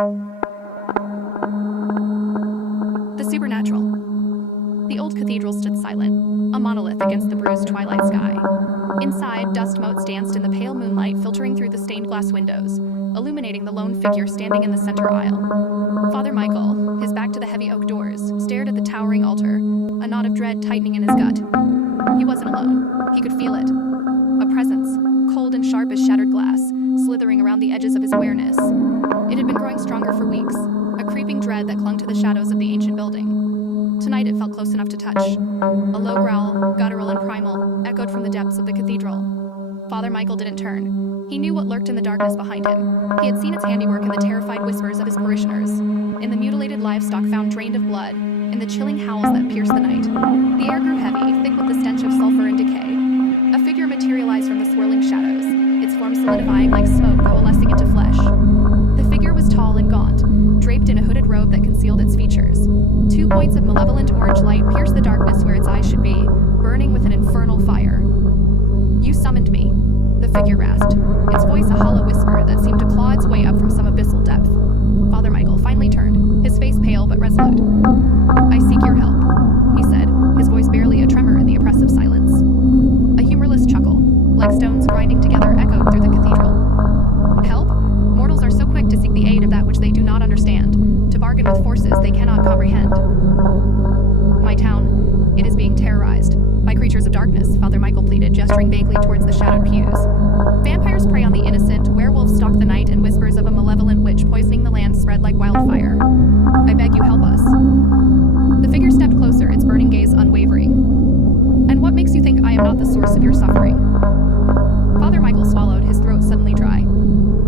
The supernatural. The old cathedral stood silent, a monolith against the bruised twilight sky. Inside, dust motes danced in the pale moonlight filtering through the stained glass windows, illuminating the lone figure standing in the center aisle. Father Michael, his back to the heavy oak doors, stared at the towering altar, a knot of dread tightening in his gut. He wasn't alone. He could feel it. A presence, cold and sharp as shattered glass, slithering around the edges of his awareness. It had been growing stronger for weeks, a creeping dread that clung to the shadows of the ancient building. Tonight it felt close enough to touch. A low growl, guttural and primal, echoed from the depths of the cathedral. Father Michael didn't turn. He knew what lurked in the darkness behind him. He had seen its handiwork in the terrified whispers of his parishioners, in the mutilated livestock found drained of blood, in the chilling howls that pierced the night. The air grew heavy, thick with the stench of sulfur and decay. A figure materialized from the swirling shadows, its form solidifying like smoke coalescing into flesh. The figure was tall and gaunt, draped in a hooded robe that concealed its features. 2 points of malevolent orange light pierced the darkness where its eyes should be, burning with an infernal fire. "You summoned me," the figure rasped, its voice a hollow whisper that seemed to claw its way up from some abyssal depth. Father Michael finally turned, his face pale but resolute. "I seek your help," he said, his voice barely a tremor in the oppressive silence. A humorless chuckle, like stones grinding together, echoed through the cathedral. "Help? Mortals are so quick to seek the aid of that which they do not understand, to bargain with forces they cannot comprehend. My town, it is being terrorized by creatures of darkness," Father Michael pleaded, gesturing vaguely towards the shadowed pews. "Vampires prey on the innocent, werewolves stalk the night, and whispers of a malevolent witch poisoning the land spread like wildfire. I beg you help us." The figure stepped closer, its burning gaze unwavering. "And what makes you think I am not the source of your suffering?" Father Michael swallowed, his throat suddenly dry.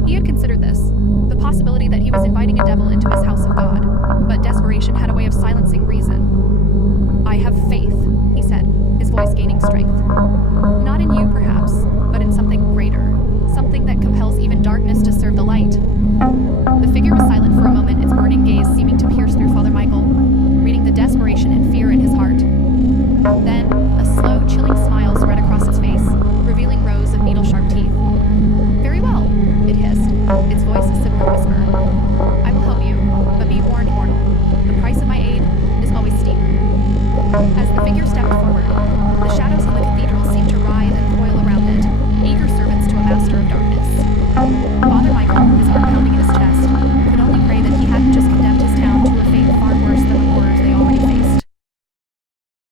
He had considered this, the possibility that he was inviting a devil into his house of God, but desperation had a way of silencing reason. "I have faith," he said, his voice gaining strength. "Not in you, perhaps, but in something greater, something that compels even darkness to serve the light." The figure was silent for a moment, its burning gaze seeming